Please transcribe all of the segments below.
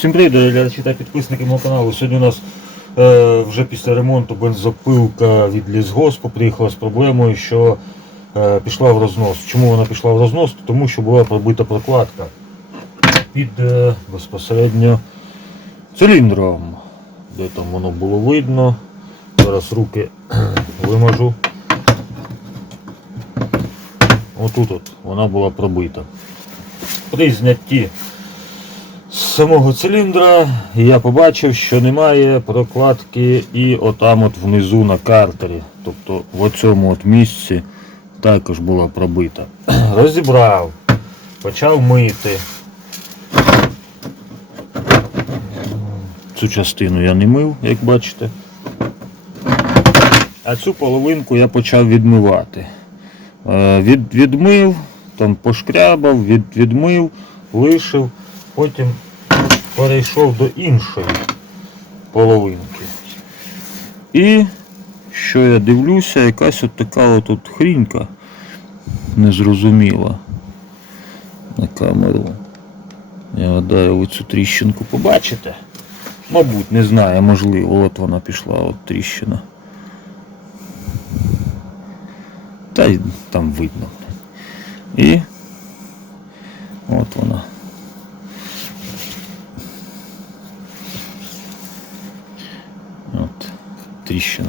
Всім привіт, глядачі та підписники мого каналу. Сьогодні у нас е, вже після ремонту бензопилка від лісгоспу приїхала з проблемою, що е, пішла в рознос. Чому вона пішла в рознос? Тому що була пробита прокладка під е, безпосередньо циліндром. Де там воно було видно. Зараз руки виможу. Отут от вона була пробита. При знятті з самого циліндра я побачив, що немає прокладки і отам от внизу на картері. Тобто в цьому от місці також була пробита. Розібрав, почав мити. Цю частину я не мив, як бачите. А цю половинку я почав відмивати. Е, Від, відмив, там пошкрябав, від, відмив, лишив, потім перейшов до іншої половинки. І що я дивлюся, якась от така от, от хрінька незрозуміла на камеру. Я гадаю, ви цю тріщинку побачите. Мабуть, не знаю, можливо, от вона пішла, от тріщина. Та й там видно. І от вона. От, тріщина.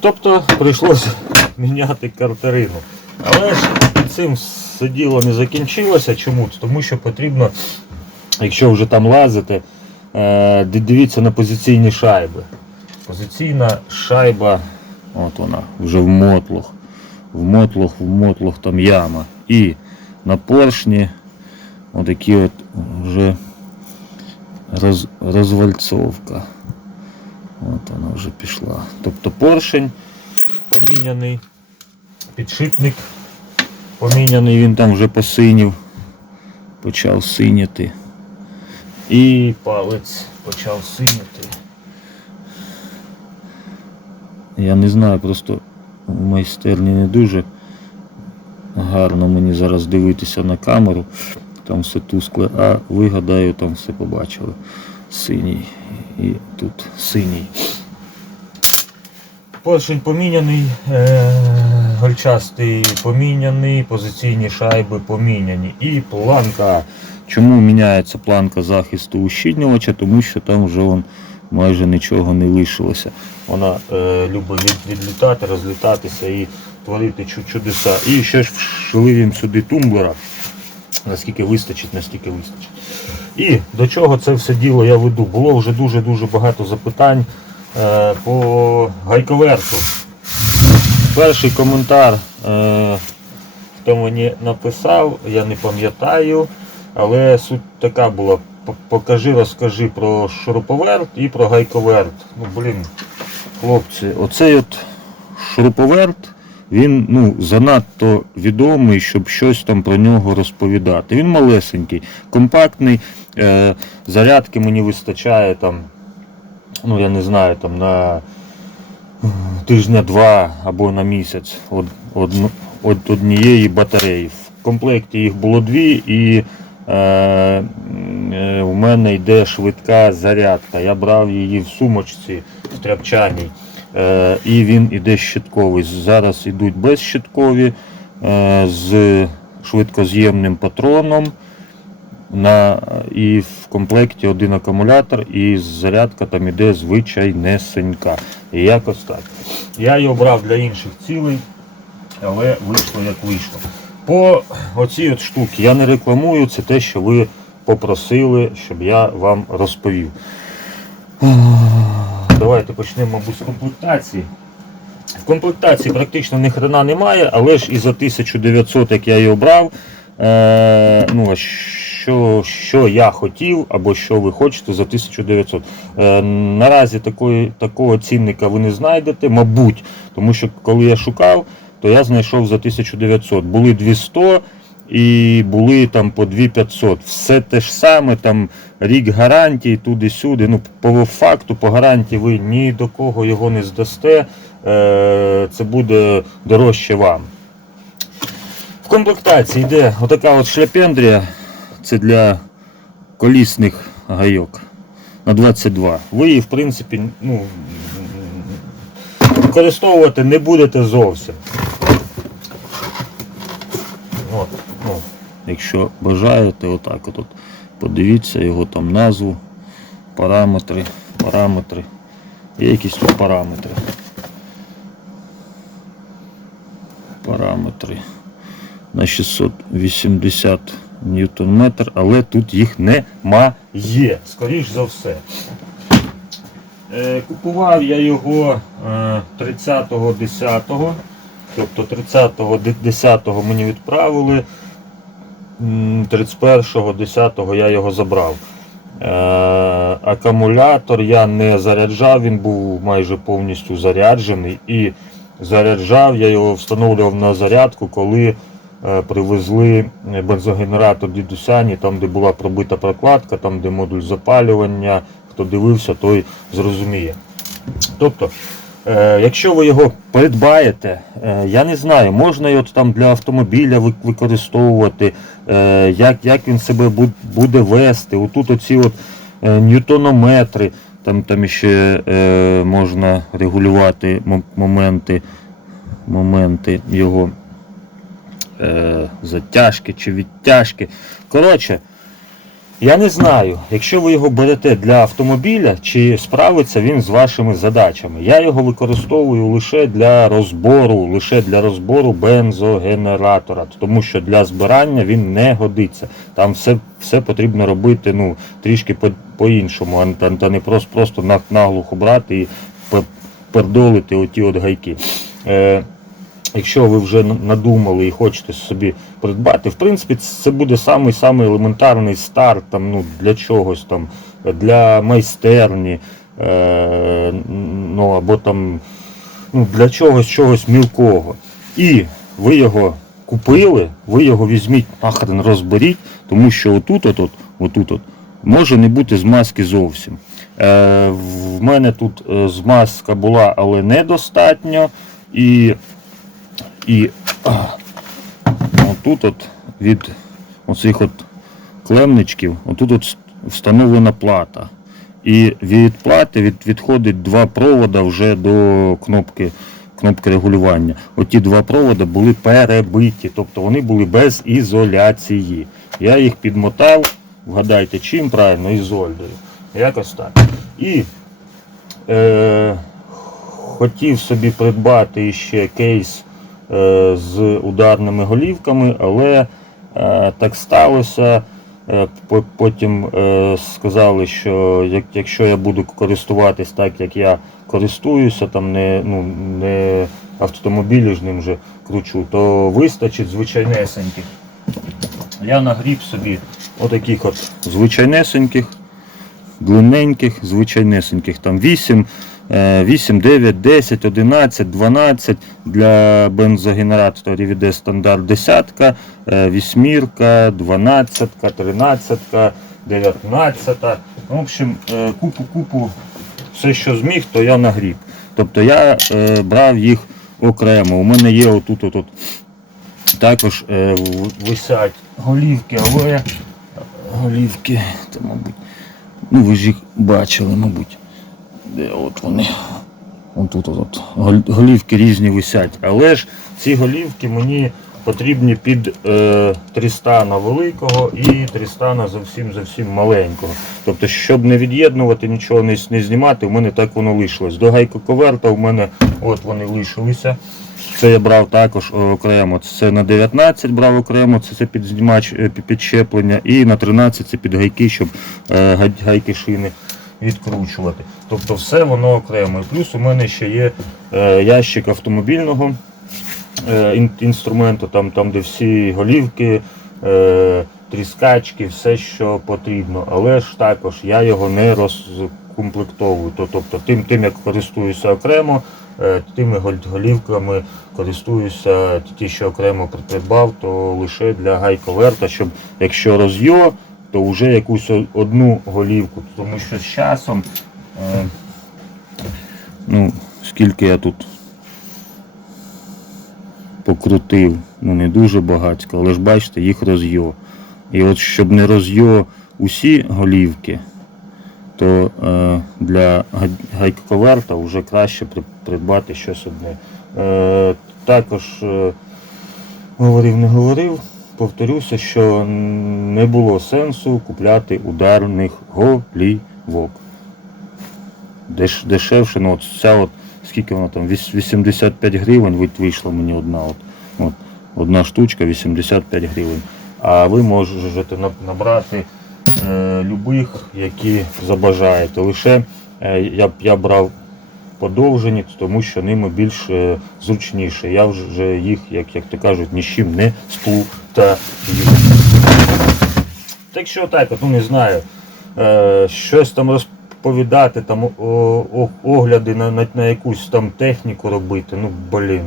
Тобто прийшлося міняти картерину. Але ж цим все діло не закінчилося. Чому? Тому що потрібно, якщо вже там лазити, е, дивіться на позиційні шайби. Позиційна шайба, от вона, вже в мотлох. В мотлох, в мотлох там яма. І на поршні отакі от вже роз, розвальцовка. Вона вже пішла. Тобто поршень поміняний, підшипник поміняний, він там вже посинів, почав синяти. І палець почав синяти. Я не знаю, просто в майстерні не дуже гарно мені зараз дивитися на камеру. Там все тускле, а ви гадаю, там все побачили. Синій і тут синій. Поршень поміняний, е, гольчастий поміняний, позиційні шайби поміняні. І планка. Чому міняється планка захисту ущільнювача? Тому що там вже вон майже нічого не лишилося. Вона е, любить від- відлітати, розлітатися і творити чудеса. І ще ж вшили сюди тумблера. Наскільки вистачить, настільки вистачить. І до чого це все діло я веду? Було вже дуже-дуже багато запитань по гайковерту. Перший коментар, е, хто мені написав, я не пам'ятаю, але суть така була. Покажи, розкажи про шуруповерт і про гайковерт. Ну, блін, хлопці, оцей от шуруповерт, він ну, занадто відомий, щоб щось там про нього розповідати. Він малесенький, компактний, е, зарядки мені вистачає там, ну я не знаю, там на тижня два або на місяць од, одну- од однієї батареї. В комплекті їх було дві і е, е, у мене йде швидка зарядка. Я брав її в сумочці в тряпчаній. Е, і він іде щитковий. Зараз йдуть безщиткові е, з швидкоз'ємним патроном. На, і в комплекті один акумулятор, і зарядка там іде звичайнесенька. І якось так. Я його брав для інших цілей, але вийшло як вийшло. По оцій от штуки я не рекламую, це те, що ви попросили, щоб я вам розповів. Давайте почнемо, мабуть, з комплектації. В комплектації практично ні хрена немає, але ж і за 1900, як я його брав, е, ну, що, що я хотів або що ви хочете за 1900. Е, наразі такої, такого цінника ви не знайдете, мабуть, тому що коли я шукав, то я знайшов за 1900. Були 200 і були там по 2500. Все те ж саме, там рік гарантії, туди-сюди. Ну, по факту, по гарантії ви ні до кого його не здасте. Е, Це буде дорожче вам. В комплектації йде отака от шляпендрія. Це для колісних гайок. На 22. Ви її, в принципі, ну, використовувати не будете зовсім. От, ну, якщо бажаєте, отак от, от подивіться його там назву, параметри, параметри. Є якісь тут параметри. Параметри на 680 ньютон метр, але тут їх немає, скоріш за все. Е, Купував я його е, 30.10, тобто 30.10 мені відправили, м, 31.10 я його забрав. Е, Акумулятор я не заряджав, він був майже повністю заряджений і заряджав, я його встановлював на зарядку, коли е, привезли бензогенератор дідусяні, там де була пробита прокладка, там де модуль запалювання. Хто дивився, той зрозуміє. Тобто, е, якщо ви його придбаєте, е, я не знаю, можна його там для автомобіля використовувати, е, як, як він себе буде вести. Отут оці от е, ньютонометри, там, там ще е, можна регулювати моменти, моменти його е, затяжки чи відтяжки. Коротше, я не знаю, якщо ви його берете для автомобіля, чи справиться він з вашими задачами. Я його використовую лише для розбору, лише для розбору бензогенератора, тому що для збирання він не годиться. Там все, все потрібно робити ну, трішки по- по-іншому, а не- та не просто, просто наглухо брати і пердолити оті от гайки. Е, Якщо ви вже надумали і хочете собі придбати, в принципі, це буде самий самий елементарний старт там, ну, для чогось там, для майстерні, е, ну або там ну, для чогось чогось мілкого. І ви його купили, ви його візьміть нахрен розберіть, тому що отут, от, отут, от, може не бути змазки зовсім. Е, в мене тут е, змазка була, але недостатньо. І і отут от від оцих от клемничків, отут от встановлена плата. І від плати від, відходить два провода вже до кнопки, кнопки регулювання. Оті два провода були перебиті, тобто вони були без ізоляції. Я їх підмотав, вгадайте чим правильно, ізольдою. Якось так. І е, хотів собі придбати ще кейс з ударними голівками, але е, так сталося. Е, Потім е, сказали, що якщо я буду користуватись так, як я користуюся, там не, ну, не автомобілі ж ним вже кручу, то вистачить звичайнесеньких. Я нагріб собі отаких от звичайнесеньких, длинненьких, звичайнесеньких, там 8, е, 8, 9, 10, 11, 12 для бензогенераторів іде стандарт десятка, е, вісьмірка, 12, 13, 19. В общем, е, купу-купу все, що зміг, то я нагріб. Тобто я е, брав їх окремо. У мене є отут от, от також е, висять голівки, але голівки, то, мабуть, ну ви ж їх бачили, мабуть. Де от вони? Отут от, от. Голівки різні висять. Але ж ці голівки мені потрібні під е, Трістана великого і Трістана зовсім зовсім маленького. Тобто, щоб не від'єднувати, нічого не, не знімати, у мене так воно лишилось. До гайкоковерта у мене от вони лишилися. Це я брав також окремо. Це на 19 брав окремо, це, це під знімач е, підщеплення, і на 13 це під гайки, щоб е, гайки шини відкручувати. Тобто все воно окремо. І плюс у мене ще є е, ящик автомобільного е, ін- інструменту, там, там де всі голівки, е, тріскачки, все, що потрібно. Але ж також я його не розкомплектовую. То- Тобто тим, тим як користуюся окремо, тими голівками користуюся ті, що окремо придбав, то лише для гайковерта, щоб якщо роз'йо, то вже якусь одну голівку. Тому що з часом, е, ну, скільки я тут покрутив, ну не дуже багатько, але ж бачите, їх роз'йо. І от щоб не роз'йо усі голівки, то е, для гайковерта вже краще придбати щось одне. Е, також е, говорив, не говорив, повторюся, що не було сенсу купляти ударних голівок. Деш, дешевше, ну от ця от, скільки вона там, 85 гривень вийшла мені одна. От, от, одна штучка 85 гривень. А ви можете набрати е, любих, які забажаєте. Лише е, я, я брав подовжені, тому що ними більш е, зручніше. Я вже їх, як, як то кажуть, ні з чим не сплутаю. Так що так, ну не знаю, е, щось там розповідати, там о, о, огляди на, на, на якусь там техніку робити, ну блін,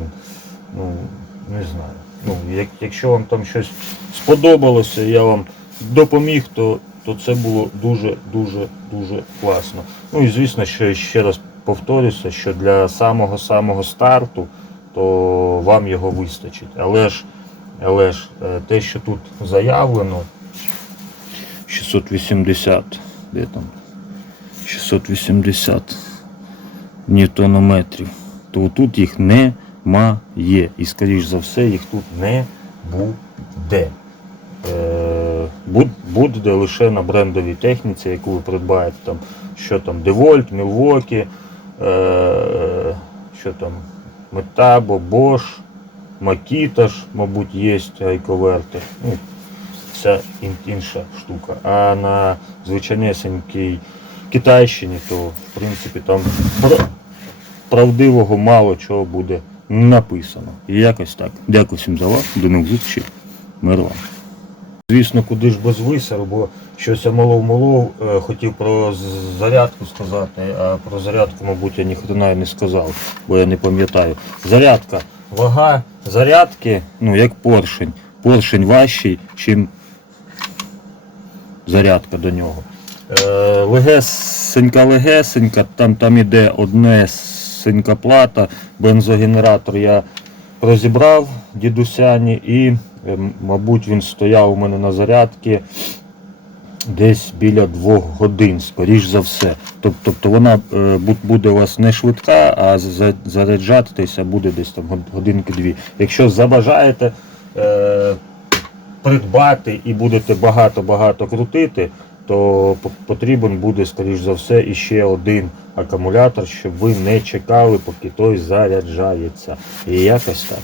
ну не знаю. Ну, як, якщо вам там щось сподобалося, я вам допоміг, то, то це було дуже, дуже, дуже класно. Ну і звісно, що ще раз повторюся, що для самого-самого старту, то вам його вистачить. Але ж, але ж е, те, що тут заявлено, 680, де там? 680 ньютонометрів. То тут їх немає. І скоріш за все їх тут не буде. Е, Буде лише на брендовій техніці, яку ви придбаєте там, що там DeWalt, Milwaukee, е, що там Metabo, Bosch, Makita ж, мабуть, є айковерти. Ну, вся інша штука. А на звичайнесенькій Китайщині, то в принципі там правдивого мало чого буде написано. І якось так. Дякую всім за увагу. До нових зустрічей. Мир вам. Звісно, куди ж без висеру, бо щось я молов-молов, е, хотів про зарядку сказати, а про зарядку, мабуть, я й не сказав, бо я не пам'ятаю. Зарядка. Вага зарядки, ну як поршень. Поршень важчий, чим зарядка до нього. Е, легесенька, легесенька, там, там іде одне синька плата, бензогенератор я розібрав дідусяні і, е, мабуть, він стояв у мене на зарядці десь біля двох годин, скоріш за все. Тоб- Тобто вона е, буде у вас не швидка, а заряджатися буде десь там годинки-дві. Якщо забажаєте е, придбати і будете багато-багато крутити, то потрібен буде, скоріш за все, іще один акумулятор, щоб ви не чекали, поки той заряджається. І якось так.